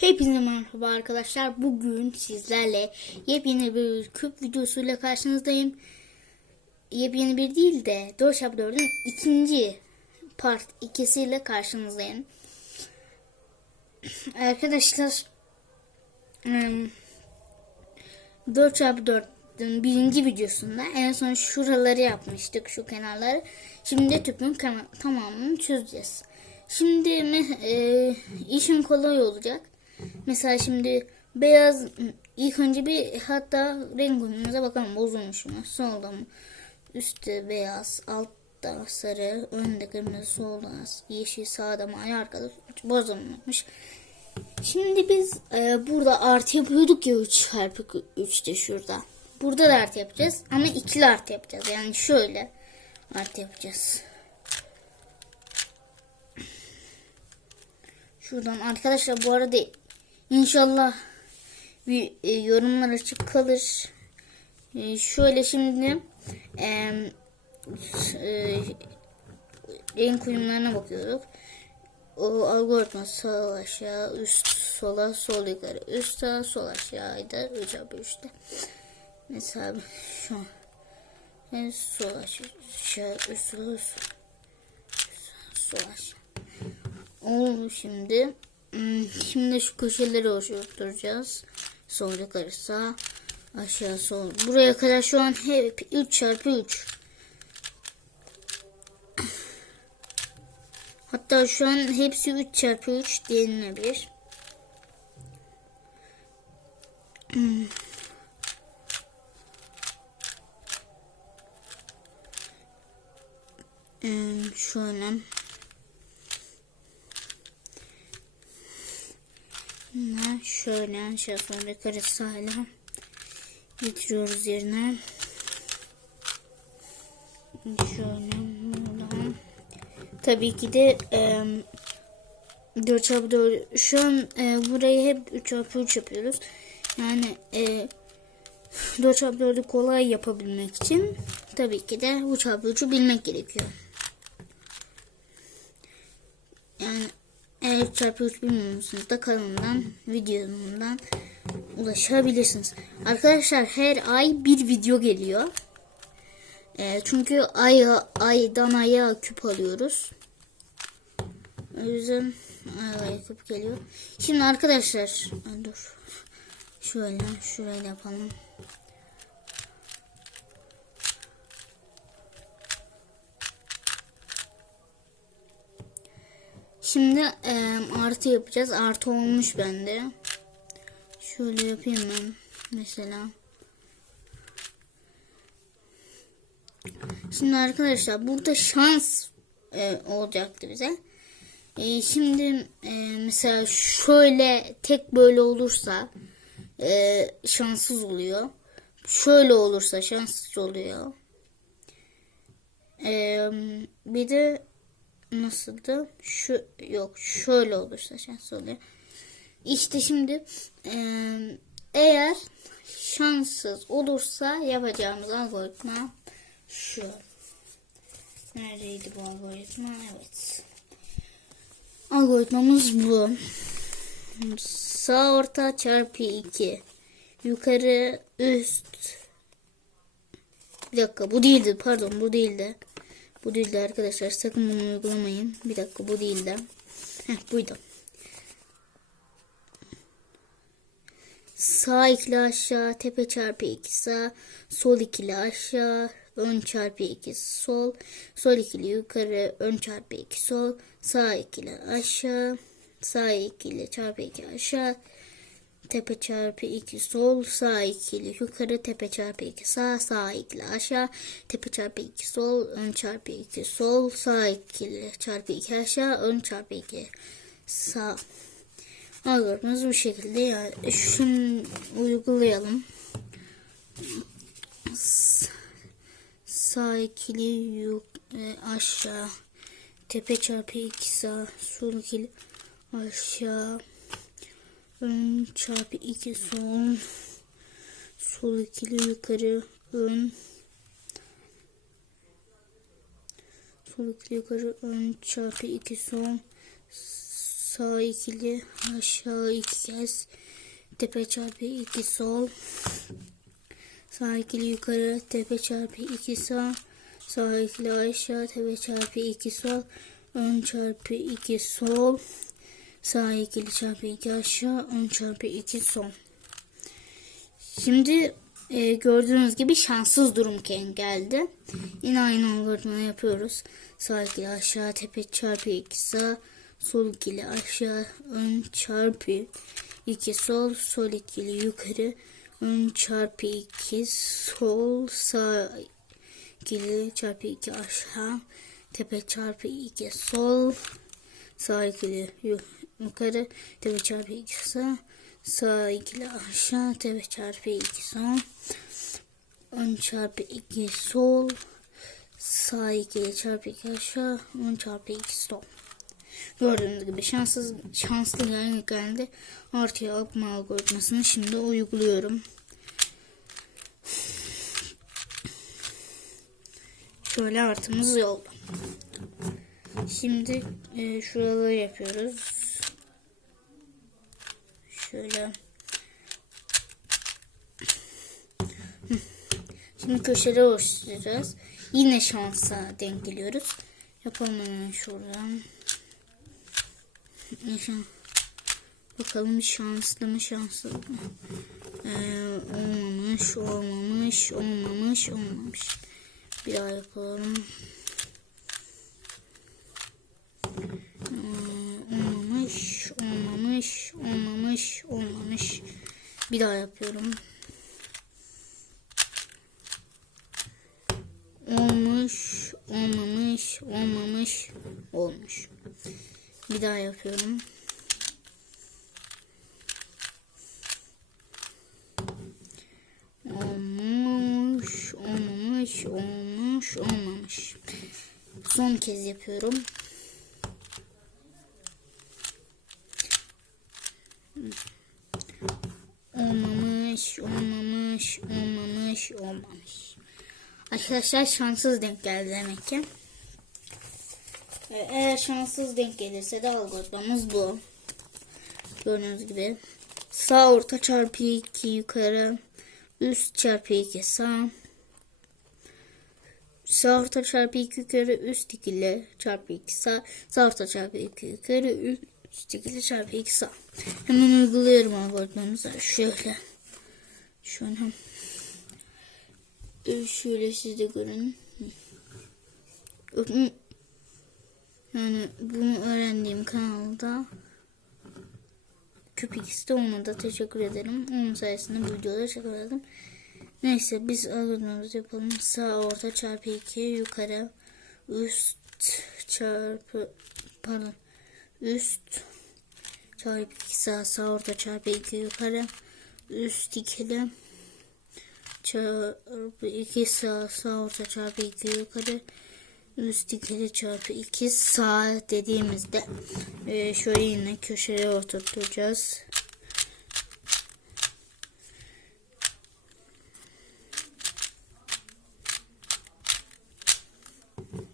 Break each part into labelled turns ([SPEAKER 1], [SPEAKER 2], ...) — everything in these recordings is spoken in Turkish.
[SPEAKER 1] Hepinize merhaba arkadaşlar. Bugün sizlerle yepyeni bir küp videosuyla karşınızdayım. Yepyeni bir değil de 4x4'ün ikinci part ikisiyle karşınızdayım. Arkadaşlar 4x4'ün birinci videosunda en son şuraları yapmıştık şu kenarları. Şimdi tüpün tamamını çözeceğiz. Şimdi e, işim kolay olacak. Mesela şimdi beyaz ilk önce bir hatta renk uyumumuza bakalım bozulmuş mu solda mı üstte beyaz altta sarı önde kırmızı solda yeşil sağda mavi arkada bozulmamış. Şimdi biz e, burada artı yapıyorduk ya 3 çarpı 3'te şurada. Burada da artı yapacağız ama ikili artı yapacağız. Yani şöyle artı yapacağız. Şuradan arkadaşlar bu arada inşallah bir e, yorumlar açık kalır. E, şöyle şimdi e, e, renk uyumlarına bakıyorduk. O algoritma sağ aşağı üst sola sol yukarı üst sağ sol aşağıydı 3 çarpı 3'te. Mesela şu an en sol aşağı üst sol sol aşağı. Oldu şimdi. Hmm, Şimdi şu köşeleri oluşturacağız. Sol yukarı sağ aşağı sol. Buraya kadar şu an hep 3 çarpı 3. Hatta şu an hepsi 3 çarpı 3 denilebilir. Hmm. Hmm, şöyle. Şöyle yukarı sağla getiriyoruz yerine. Şöyle buradan. Tabii ki de e, 4 çarpı 4 şu an e, burayı hep 3 çarpı 3 yapıyoruz. Yani e, 4 çarpı 4'ü kolay yapabilmek için tabii ki de bu çarpı 3'ü bilmek gerekiyor. Yani eğer 3 çarpı 3 bilmiyorsanız da kanalımdan, videomdan ulaşabilirsiniz. Arkadaşlar her ay bir video geliyor. E, çünkü ay, aydan aya küp alıyoruz. O yüzden ay aya küp geliyor. Şimdi arkadaşlar Ay, dur. Şöyle şurayı da yapalım. Şimdi e, artı yapacağız. Artı olmuş bende. Şöyle yapayım ben. Mesela. Şimdi arkadaşlar burada şans e, olacaktı bize. E, şimdi e, mesela şöyle tek böyle olursa e, şanssız oluyor. Şöyle olursa şanssız oluyor. E, bir de nasıldı? Şu yok şöyle olursa şans oluyor. İşte şimdi eğer şanssız olursa yapacağımız algoritma şu. Neredeydi bu algoritma? Evet. Algoritmamız bu. Sağ orta çarpı 2. Yukarı üst. Bir dakika bu değildi. Pardon bu değildi. Bu değildi arkadaşlar. Sakın bunu uygulamayın. Bir dakika bu değildi. Heh buydu. Sağ ikili aşağı, tepe çarpı 2 sağ, sol ikili aşağı, ön çarpı 2 sol, sol ikili yukarı, ön çarpı 2 sol, sağ ikili aşağı, sağ ikili çarpı 2 aşağı, tepe çarpı 2 sol, sağ ikili yukarı, tepe çarpı 2 sağ, sağ ikili aşağı, tepe çarpı 2 sol, ön çarpı 2 sol, sağ ikili çarpı 2 aşağı, ön çarpı 2 sağ. Algoritmamız bu şekilde. Yani şunu uygulayalım. Sağ ikili yuk e, aşağı. Tepe çarpı 2 sağ. Sol ikili aşağı. Ön çarpı 2 sol. Sol ikili yukarı. Ön. Sol ikili yukarı. Ön çarpı 2 sol. sağ ikili aşağı iki kez tepe çarpı iki sol sağ ikili yukarı tepe çarpı iki sağ sağ ikili aşağı tepe çarpı iki sol ön çarpı iki sol sağ ikili çarpı iki aşağı ön çarpı iki sol Şimdi e, gördüğünüz gibi şanssız durum ken geldi. Yine aynı algoritmayı yapıyoruz. Sağ ikili aşağı tepe çarpı 2 sağ. Sol ikili aşağı ön çarpı 2 sol. Sol ikili yukarı ön çarpı 2 sol. Sağ ikili çarpı 2 aşağı. Tepe çarpı 2 sol. Sağ ikili yu- yukarı. Tepe çarpı 2 sağ. Sağ ikili aşağı. Tepe çarpı 2 sol. Ön çarpı 2 sol. Sağ ikili çarpı 2 aşağı. Ön çarpı 2 sol. Gördüğünüz gibi şanssız şanslı yani geldi. Artıya akma algoritmasını şimdi uyguluyorum. Şöyle artımız oldu. Şimdi e, şuraları yapıyoruz. Şöyle. Şimdi köşeleri oluşturacağız. Yine şansa denk geliyoruz. Yapalım hemen şuradan. Bakalım şanslı mı şanssız mı? Ee, olmamış, olmamış, olmamış, olmamış. Bir daha yapalım. Ee, olmamış, olmamış, olmamış, olmamış. Bir daha yapıyorum. Olmuş, olmamış, olmamış, olmuş. Bir daha yapıyorum. Olmuş, olmamış, olmuş, olmamış. Son kez yapıyorum. Olmamış, olmamış, olmamış, olmamış. Arkadaşlar şanssız denk geldi demek ki. Ee, Eğer şanssız denk gelirse de algoritmamız bu. Gördüğünüz gibi. Sağ orta çarpı 2 yukarı. Üst çarpı 2 sağ. Sağ orta çarpı 2 yukarı. Üst ikili çarpı 2 sağ. Sağ orta çarpı 2 yukarı. Üst ikili çarpı 2 sağ. Hemen uyguluyorum algoritmamızı. Şöyle. Şöyle. Şöyle siz de görün. Yani bunu öğrendiğim kanalda Küp X'de olmadı. Teşekkür ederim. Onun sayesinde bu videoda çekebildim. Neyse biz algoritmamızı yapalım. Sağ orta çarpı 2 yukarı üst çarpı pardon üst çarpı 2 sağ sağ orta çarpı 2 yukarı üst ikili çarpı 2 sağ sağ orta çarpı 2 yukarı üst ikili çarpı 2 sağ dediğimizde e, şöyle yine köşeye oturtacağız.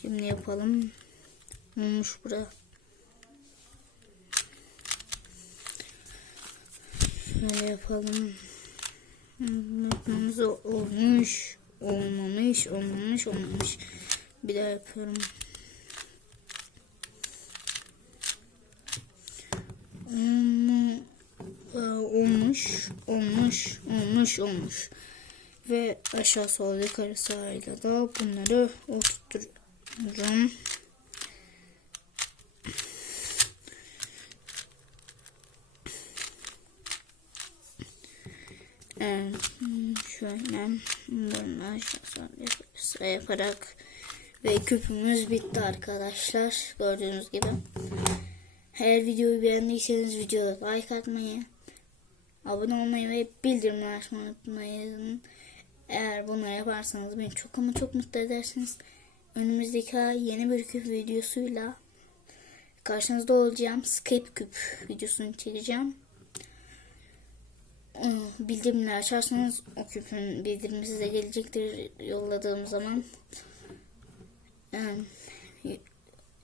[SPEAKER 1] Şimdi yapalım. Olmuş bura. Şöyle yapalım. Yapmamız olmuş. Olmamış, olmamış, olmamış. Bir daha yapıyorum. E, Olmuş, olmuş, olmuş, olmuş. Ve aşağı sol yukarı sağıyla da bunları oturtuyorum. Evet, şöyle bunları aşağı sol yukarı sağ yaparak ve küpümüz bitti arkadaşlar. Gördüğünüz gibi. Eğer videoyu beğendiyseniz videoda like atmayı, abone olmayı ve bildirimleri açmayı unutmayın. Eğer bunları yaparsanız beni çok ama çok mutlu edersiniz. Önümüzdeki yeni bir küp videosuyla karşınızda olacağım. Skype küp videosunu çekeceğim. Bildirimleri açarsanız o küpün bildirimi size gelecektir yolladığım zaman. Ee,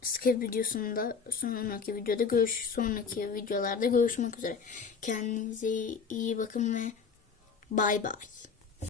[SPEAKER 1] skip videosunda sonraki videoda görüş sonraki videolarda görüşmek üzere. Kendinize iyi bakın ve bay bay.